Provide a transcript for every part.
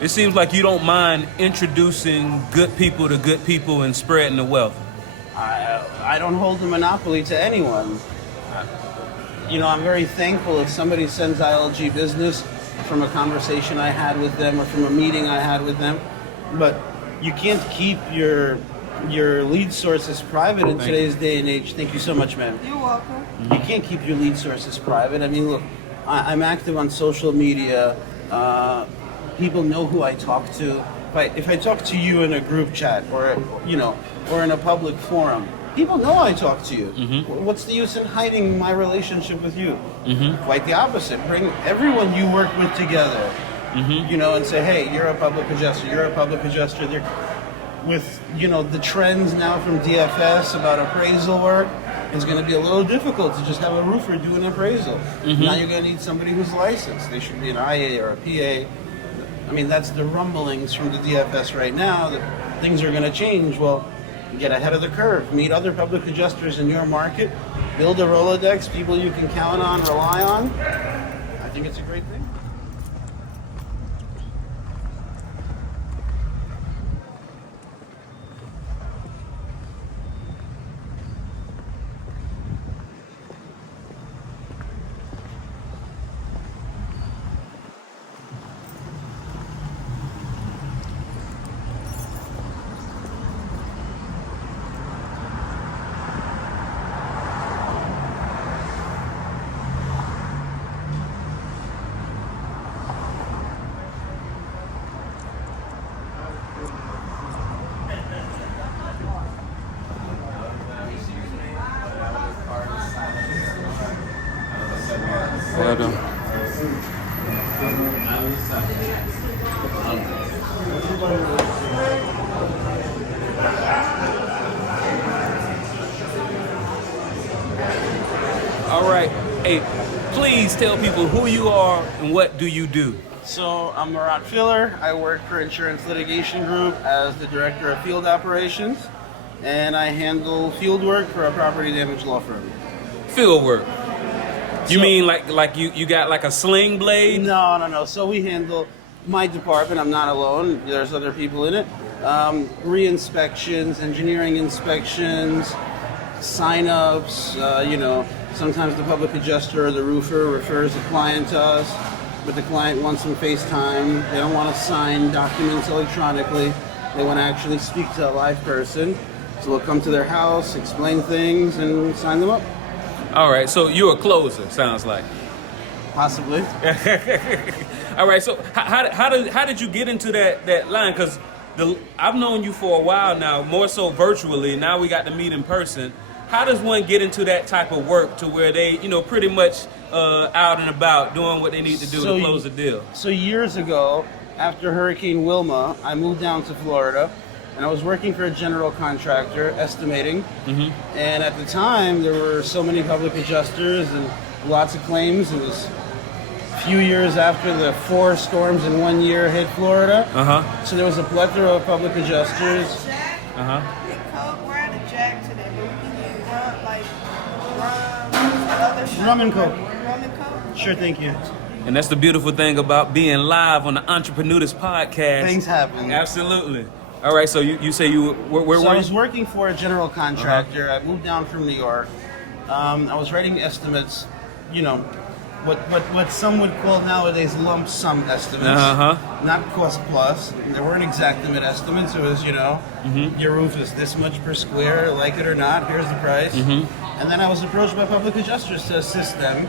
It seems like you don't mind introducing good people to good people and spreading the wealth. I don't hold a monopoly to anyone. I'm very thankful if somebody sends ILG business from a conversation I had with them or from a meeting I had with them. But you can't keep your lead sources private in today's day and age. Thank you so much, man. You're welcome. You can't keep your lead sources private. I mean, look, I'm active on social media. People know who I talk to. If I talk to you in a group chat or in a public forum, people know I talk to you. Mm-hmm. What's the use in hiding my relationship with you? Mm-hmm. Quite the opposite. Bring everyone you work with together, Mm-hmm. and say, hey, you're a public adjuster. You're a public adjuster. With the trends now from DFS about appraisal work, it's going to be a little difficult to just have a roofer do an appraisal. Mm-hmm. Now you're going to need somebody who's licensed. They should be an IA or a PA. I mean, that's the rumblings from the DFS right now, that things are going to change. Well, get ahead of the curve. Meet other public adjusters in your market. Build a Rolodex, people you can count on, rely on. I think it's a great thing. Well done. All right. Hey, please tell people who you are and what do you do. So I'm Marat Filler. I work for Insurance Litigation Group as the Director of Field Operations, and I handle field work for a property damage law firm. Field work. You mean like you got like a sling blade? No. So we handle, my department, I'm not alone, there's other people in it, re-inspections, engineering inspections, sign-ups, sometimes the public adjuster or the roofer refers a client to us, but the client wants some FaceTime. They don't want to sign documents electronically. They want to actually speak to a live person. So we'll come to their house, explain things, and sign them up. All right, so you're a closer, sounds like. Possibly. All right, so how did you get into that line? Because I've known you for a while now, more so virtually. Now we got to meet in person. How does one get into that type of work to where they, pretty much out and about doing what they need to do to close the deal? So years ago, after Hurricane Wilma, I moved down to Florida, and I was working for a general contractor, estimating. Mm-hmm. And at the time, there were so many public adjusters and lots of claims. It was a few years after the 4 storms in 1 year hit Florida. Uh-huh. So there was a plethora of public adjusters. Uh-huh. We're at a Jack today, but we can get rum, Rum and Coke. Rum and Coke? Sure, thank you. And that's the beautiful thing about being live on the Entreprenudist podcast. Things happen. Absolutely. All right, so you say you where So were I you? was working for a general contractor. I moved down from New York. I was writing estimates, what some would call nowadays lump sum estimates, not cost plus. There weren't exactimate estimates. It was, your roof is this much per square, like it or not, here's the price. Mm-hmm. And then I was approached by public adjusters to assist them,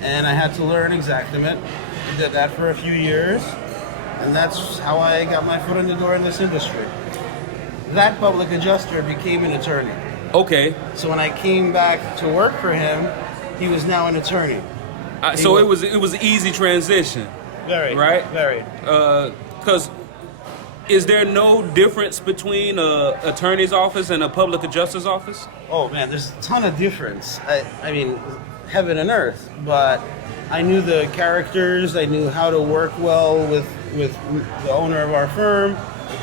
and I had to learn exactimate. I did that for a few years, and that's how I got my foot in the door in this industry. That public adjuster became an attorney. Okay. So when I came back to work for him, he was now an attorney. So it was an easy transition. Very. Right? Very. Because is there no difference between an attorney's office and a public adjuster's office? Oh man, there's a ton of difference. I mean, heaven and earth. But I knew the characters. I knew how to work well with the owner of our firm.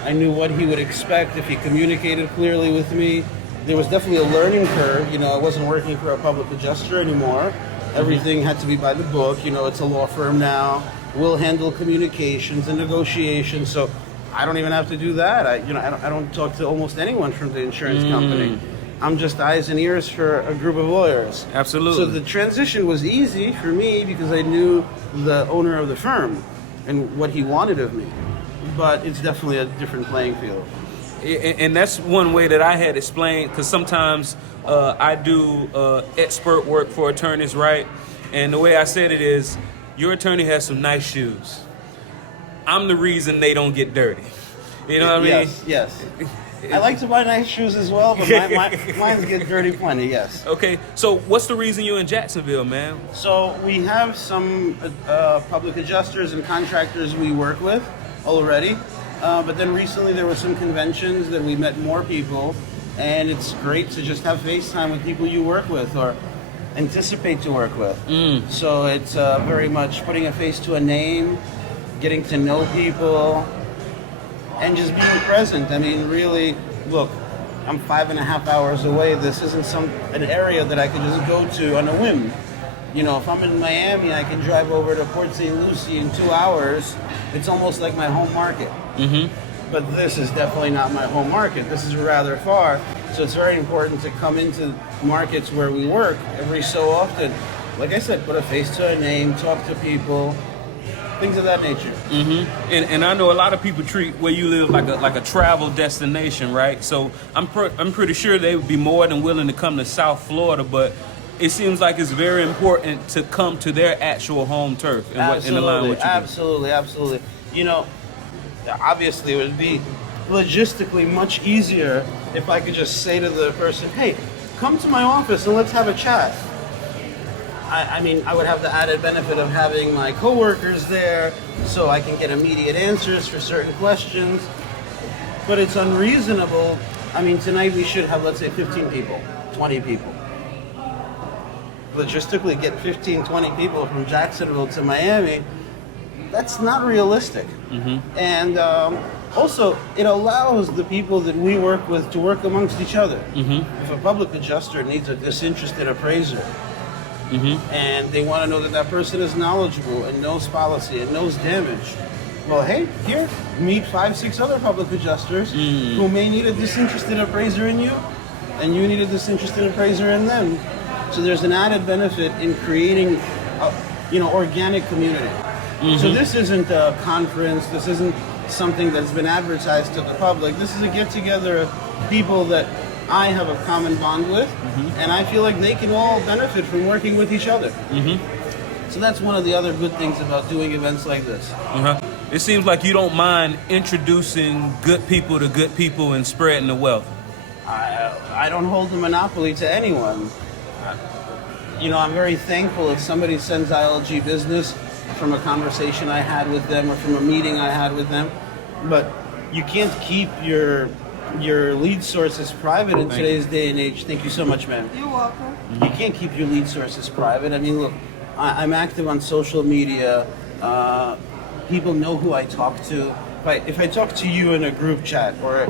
I knew what he would expect if he communicated clearly with me. There was definitely a learning curve. I wasn't working for a public adjuster anymore. Everything had to be by the book. It's a law firm now. will handle communications and negotiations. So I don't even have to do that. I don't talk to almost anyone from the insurance company. I'm just eyes and ears for a group of lawyers. Absolutely. So the transition was easy for me because I knew the owner of the firm and what he wanted of me. But it's definitely a different playing field. And that's one way that I had explained, because sometimes I do expert work for attorneys, right? And the way I said it is, your attorney has some nice shoes. I'm the reason they don't get dirty. You know what I mean? Yes. I like to buy nice shoes as well, but mine get dirty plenty, yes. Okay, so what's the reason you're in Jacksonville, man? So we have some public adjusters and contractors we work with already, but then recently there were some conventions that we met more people, and it's great to just have FaceTime with people you work with or anticipate to work with. So it's very much putting a face to a name, getting to know people, and just being present. I mean, really, look, I'm 5.5 hours away. This isn't an area that I could just go to on a whim. You know, if I'm in Miami, I can drive over to Port St. Lucie in 2 hours. It's almost like my home market. But this is definitely not my home market. This is rather far. So it's very important to come into markets where we work every so often. Like I said, put a face to a name, talk to people, things of that nature. And I know a lot of people treat where you live like a travel destination, right? So I'm pretty sure they would be more than willing to come to South Florida, but it seems like it's very important to come to their actual home turf in the line with you. Absolutely. You know, obviously it would be logistically much easier if I could just say to the person, hey, come to my office and let's have a chat. I mean, I would have the added benefit of having my coworkers there so I can get immediate answers for certain questions. But it's unreasonable. I mean, tonight we should have, let's say, 15 people, 20 people. Logistically, get 15, 20 people from Jacksonville to Miami, that's not realistic. And also, it allows the people that we work with to work amongst each other. If a public adjuster needs a disinterested appraiser, and they want to know that that person is knowledgeable and knows policy and knows damage, well, hey, here, meet 5, 6 other public adjusters who may need a disinterested appraiser in you, and you need a disinterested appraiser in them. So there's an added benefit in creating organic community. So this isn't a conference, this isn't something that's been advertised to the public. This is a get-together of people that I have a common bond with, and I feel like they can all benefit from working with each other. So that's one of the other good things about doing events like this. It seems like you don't mind introducing good people to good people and spreading the wealth. I don't hold the monopoly to anyone. I'm very thankful if somebody sends ILG business from a conversation I had with them or from a meeting I had with them, but you can't keep your lead sources private in today's day and age. Thank you so much, ma'am. You're welcome. You can't keep your lead sources private. I mean, look, I'm active on social media. People know who I talk to. If I talk to you in a group chat or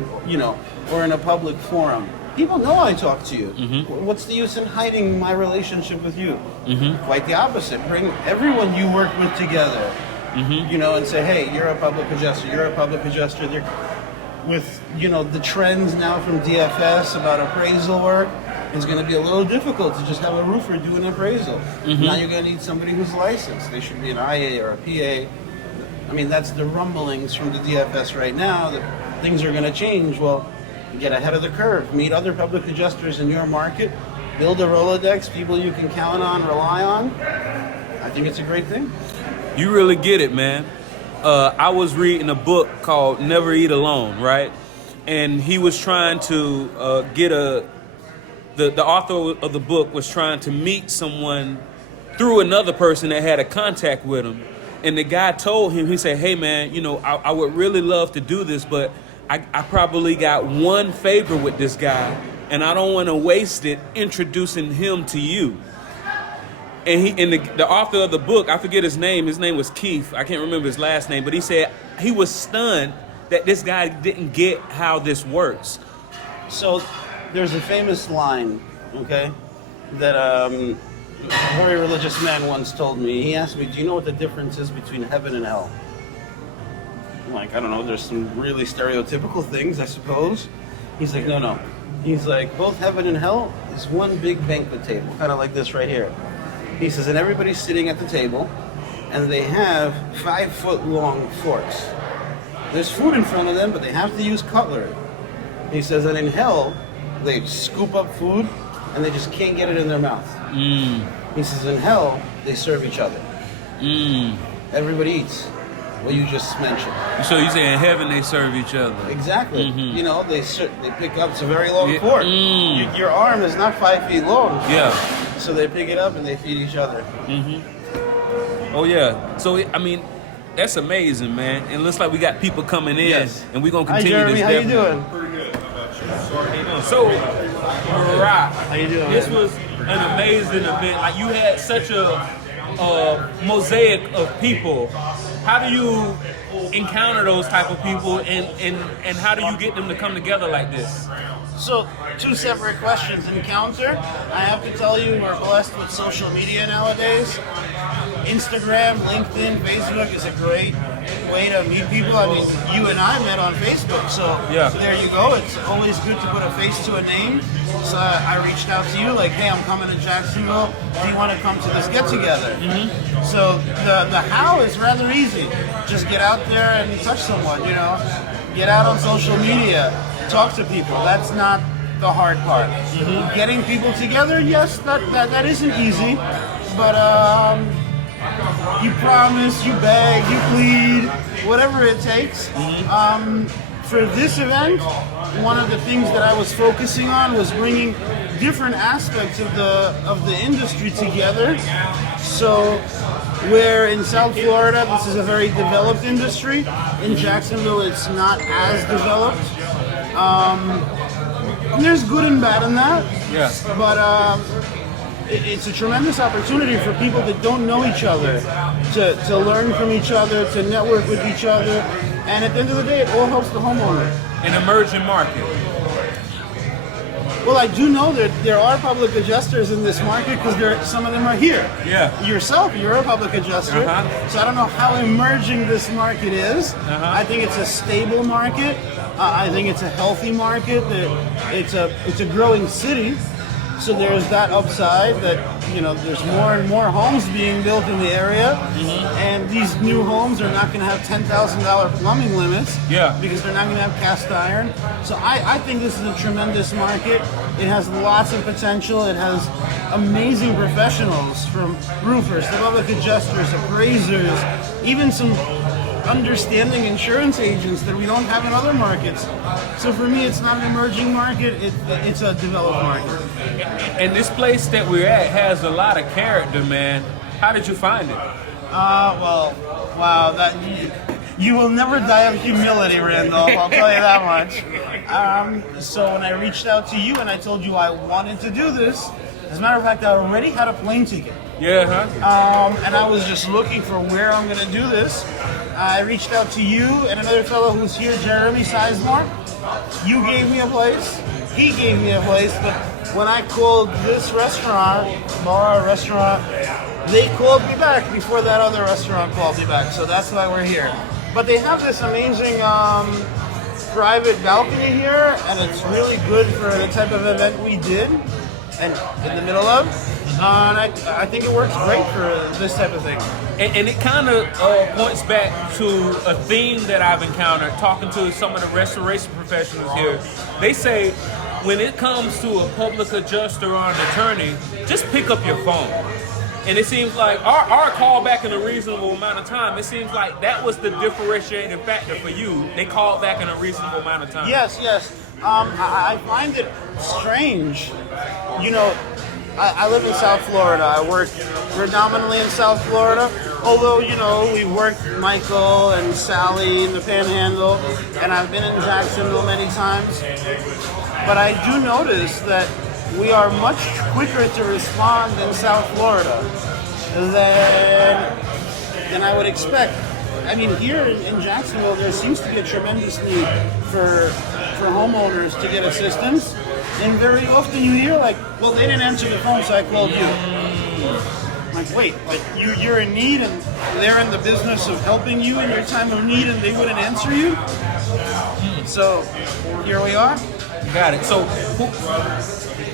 in a public forum, people know I talk to you. What's the use in hiding my relationship with you? Quite the opposite. Bring everyone you work with together, and say, hey, you're a public adjuster. You're a public adjuster. With the trends now from DFS about appraisal work, it's going to be a little difficult to just have a roofer do an appraisal. Now you're going to need somebody who's licensed. They should be an IA or a PA. I mean, that's the rumblings from the DFS right now that things are going to change. Well, get ahead of the curve. Meet other public adjusters in your market. Build a Rolodex, people you can count on, rely on. I think it's a great thing. You really get it, man. I was reading a book called Never Eat Alone, right? And he was trying to the author of the book was trying to meet someone through another person that had a contact with him. And the guy told him, he said, hey, man, I would really love to do this, but I probably got one favor with this guy, and I don't want to waste it introducing him to you. And the author of the book, I forget his name was Keith, I can't remember his last name, but he said he was stunned that this guy didn't get how this works. So there's a famous line, okay, that A very religious man once told me, he asked me, do you know what the difference is between heaven and hell? I'm like, I don't know, there's some really stereotypical things, I suppose. He's like, no. He's like, both heaven and hell is one big banquet table, kind of like this right here. He says, and everybody's sitting at the table, and they have 5-foot-long forks. There's food in front of them, but they have to use cutlery. He says, and in hell, they scoop up food, and they just can't get it in their mouth. He says, in hell, they serve each other. Everybody eats. What you just mentioned. So you say in heaven they serve each other. Exactly. You know, they pick up, it's a very long fork. Your arm is not 5 feet long. Yeah. So they pick it up and they feed each other. Oh yeah. So I mean, that's amazing, man. And it looks like we got people coming in, Yes. and we're gonna Hi continue Jeremy, this. how you definitely. doing? So, Marat, How you doing? this was an amazing event. Like you had such a mosaic of people. How do you encounter those type of people, and how do you get them to come together like this? So, two separate questions. Encounter, I have to tell you, we're blessed with social media nowadays. Instagram, LinkedIn, Facebook is a great way to meet people. I mean, you and I met on Facebook, so Yeah. there you go. It's always good to put a face to a name. So I reached out to you like, hey, I'm coming to Jacksonville. Do you want to come to this get-together? So the how is rather easy. Just get out there and touch someone, you know. Get out on social media. Talk to people. That's not the hard part. Getting people together, yes, that isn't easy. But you promise, you beg, you plead, whatever it takes. For this event, one of the things that I was focusing on was bringing different aspects of the industry together. So, where in South Florida this is a very developed industry, in Jacksonville it's not as developed. And there's good and bad in that. Yeah. But it's a tremendous opportunity for people that don't know each other to learn from each other, to network with each other, and at the end of the day, it all helps the homeowner. An emerging market. Well, I do know that there are public adjusters in this market because some of them are here. Yeah. Yourself, you're a public adjuster, so I don't know how emerging this market is. I think it's a stable market. I think it's a healthy market. It's a growing city. So there's that upside that, you know, there's more and more homes being built in the area, and these new homes are not going to have $10,000 plumbing limits, because they're not going to have cast iron. So I think this is a tremendous market. It has lots of potential. It has amazing professionals, from roofers to public adjusters, appraisers, even some understanding insurance agents that we don't have in other markets. So for me, it's not an emerging market, it's a developed market. And this place that we're at has a lot of character, man. How did you find it? Well, wow, that you will never die of humility, Randolph, I'll tell you that much. So when I reached out to you and I told you I wanted to do this, as a matter of fact, I already had a plane ticket. Yeah, And I was just looking for where I'm going to do this. I reached out to you and another fellow who's here, Jeremy Sizemore. You gave me a place. He gave me a place. But when I called this restaurant, they called me back before that other restaurant called me back. So that's why we're here. But they have this amazing private balcony here, and it's really good for the type of event we did and in the middle of. And I think it works great for this type of thing. and it kind of points back to a theme that I've encountered talking to some of the restoration professionals here. They say when it comes to a public adjuster or an attorney, just pick up your phone. And it seems like our call back in a reasonable amount of time, it seems like that was the differentiating factor for you. They called back in a reasonable amount of time. Yes. I find it strange. You know, I live in South Florida. I work predominantly in South Florida. Although, you know, we've worked with Michael and Sally in the Panhandle, and I've been in Jacksonville many times. But I do notice that we are much quicker to respond in South Florida than I would expect. I mean, here in Jacksonville, there seems to be a tremendous need for homeowners to get assistance. And very often you hear like, well, they didn't answer the phone, so I called you. Like, wait, like you're in need and they're in the business of helping you in your time of need and they wouldn't answer you? So here we are. Got it. So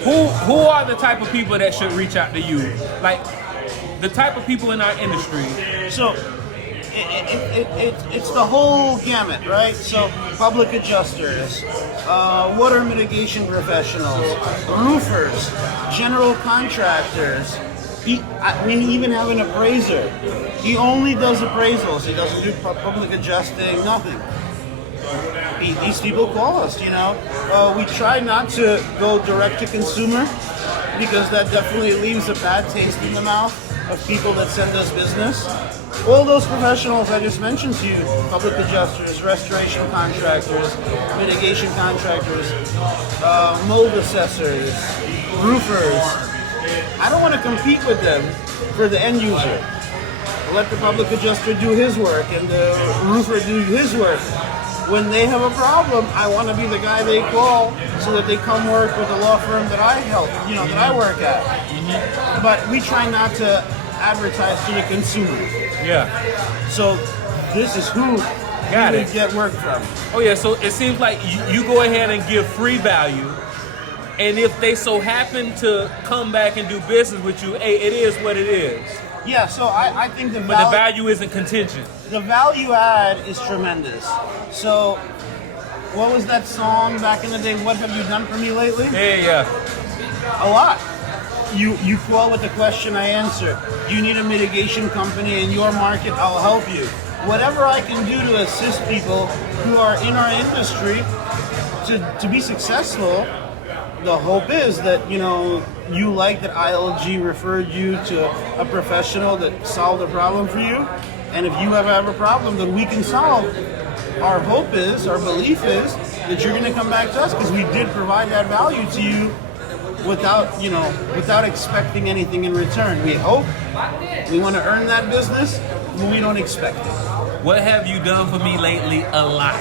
who are the type of people that should reach out to you? Like the type of people in our industry. So it's the whole gamut, right? So public adjusters, water mitigation professionals, roofers, general contractors. We even have an appraiser. He only does appraisals. He doesn't do public adjusting, nothing. These people call us, you know. We try not to go direct to consumer because that definitely leaves a bad taste in the mouth of people that send us business. All those professionals I just mentioned to you, public adjusters, restoration contractors, mitigation contractors, mold assessors, roofers, I don't want to compete with them for the end user. Let the public adjuster do his work and the roofer do his work. When they have a problem, I want to be the guy they call so that they come work with the law firm that I help, you know, that I work at. Mm-hmm. But we try not to advertise to the consumer. Yeah. So this is who Got we it. get work from. Oh yeah, so it seems like you go ahead and give free value, and if they so happen to come back and do business with you, hey, it is what it is. Yeah, so I think But the value isn't contingent. the value add is tremendous. So what was that song back in the day? What have you done for me lately? Yeah. A lot. You call with the question, I answer. You need a mitigation company in your market, I'll help you. Whatever I can do to assist people who are in our industry to be successful, the hope is that, you know, you like that ILG referred you to a professional that solved a problem for you. And if you have a problem that we can solve, our hope is, our belief is that you're going to come back to us because we did provide that value to you without expecting anything in return. We hope, we want to earn that business, but we don't expect it. What have you done for me lately? A lot.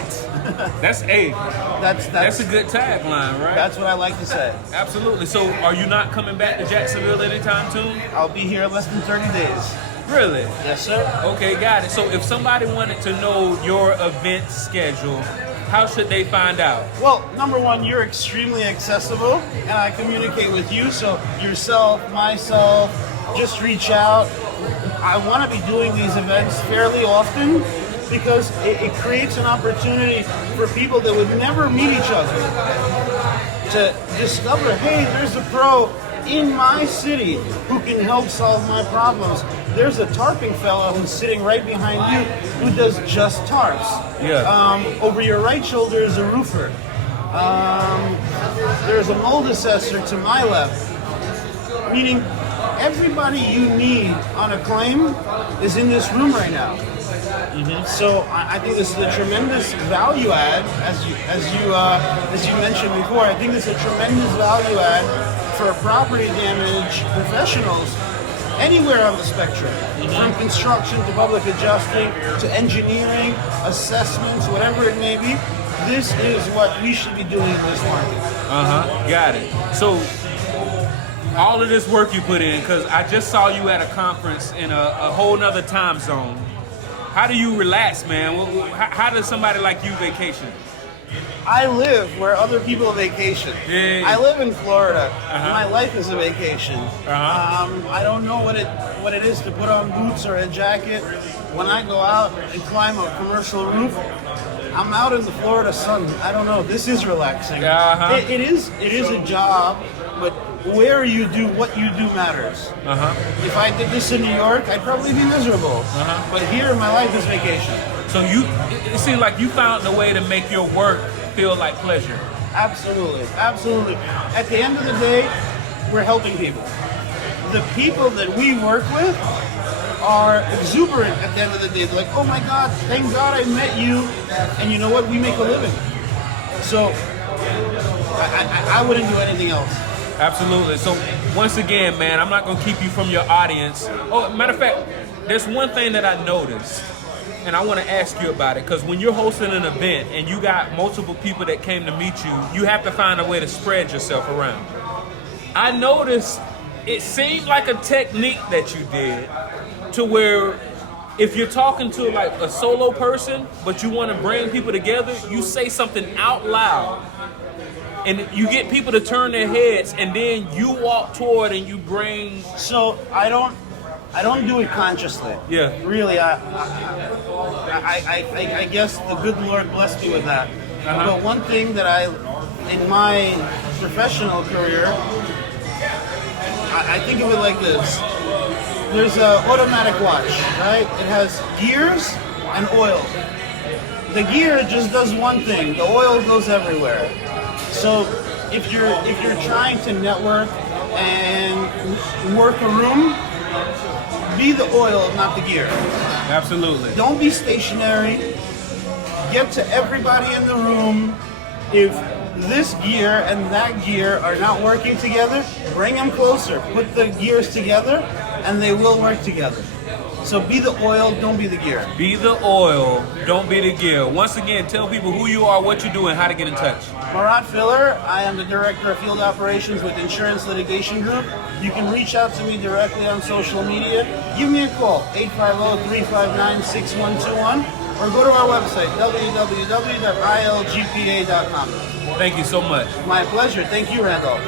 That's a good tagline, right? That's what I like to say. Absolutely. So are you not coming back to Jacksonville anytime soon? I'll be here less than 30 days. Really? Yes, sir. Okay, got it. So if somebody wanted to know your event schedule, how should they find out? Well, number one, you're extremely accessible, and I communicate with you. So yourself, myself, just reach out. I want to be doing these events fairly often because it creates an opportunity for people that would never meet each other to discover, hey, there's a pro in my city who can help solve my problems. There's a tarping fella who's sitting right behind you who does just tarps. Yeah. Over your right shoulder is a roofer. There's a mold assessor to my left. Meaning, everybody you need on a claim is in this room right now. Mm-hmm. So I think this is a tremendous value add, as you mentioned before. I think it's a tremendous value add for property damage professionals anywhere on the spectrum, from construction to public adjusting to engineering, assessments, whatever it may be. This is what we should be doing in this market. Got it. So all of this work you put in, because I just saw you at a conference in a whole nother time zone. How do you relax, man? How does somebody like you vacation? I live where other people vacation. Yeah. I live in Florida. My life is a vacation. I don't know what it is to put on boots or a jacket. When I go out and climb a commercial roof, I'm out in the Florida sun. I don't know. This is relaxing. It is a job, but where you do what you do matters. If I did this in New York, I'd probably be miserable. But here, my life is vacation. So it seems like you found a way to make your work feel like pleasure. Absolutely, absolutely. At the end of the day, we're helping people. The people that we work with are exuberant at the end of the day. They're like, oh my God, thank God I met you. And you know what? We make a living. So I wouldn't do anything else. Absolutely. So once again, man, I'm not going to keep you from your audience. Oh, matter of fact, there's one thing that I noticed, and I want to ask you about it, because when you're hosting an event and you got multiple people that came to meet you, you have to find a way to spread yourself around. I noticed it seemed like a technique that you did to where if you're talking to like a solo person, but you want to bring people together, you say something out loud. And you get people to turn their heads, and then you walk toward and you bring. So I don't do it consciously. Yeah. Really, I guess the good Lord blessed me with that. But one thing that in my professional career, I think of it like this. There's an automatic watch, right? It has gears and oil. The gear just does one thing. The oil goes everywhere. So if you're trying to network and work a room, be the oil, not the gear. Absolutely. Don't be stationary. Get to everybody in the room. If this gear and that gear are not working together, bring them closer. Put the gears together, and they will work together. So be the oil, don't be the gear. Be the oil, don't be the gear. Once again, tell people who you are, what you do, and how to get in touch. Marat Filler, I am the Director of Field Operations with Insurance Litigation Group. You can reach out to me directly on social media. Give me a call, 850-359-6121, or go to our website, www.ilgpa.com. Thank you so much. My pleasure. Thank you, Randolph.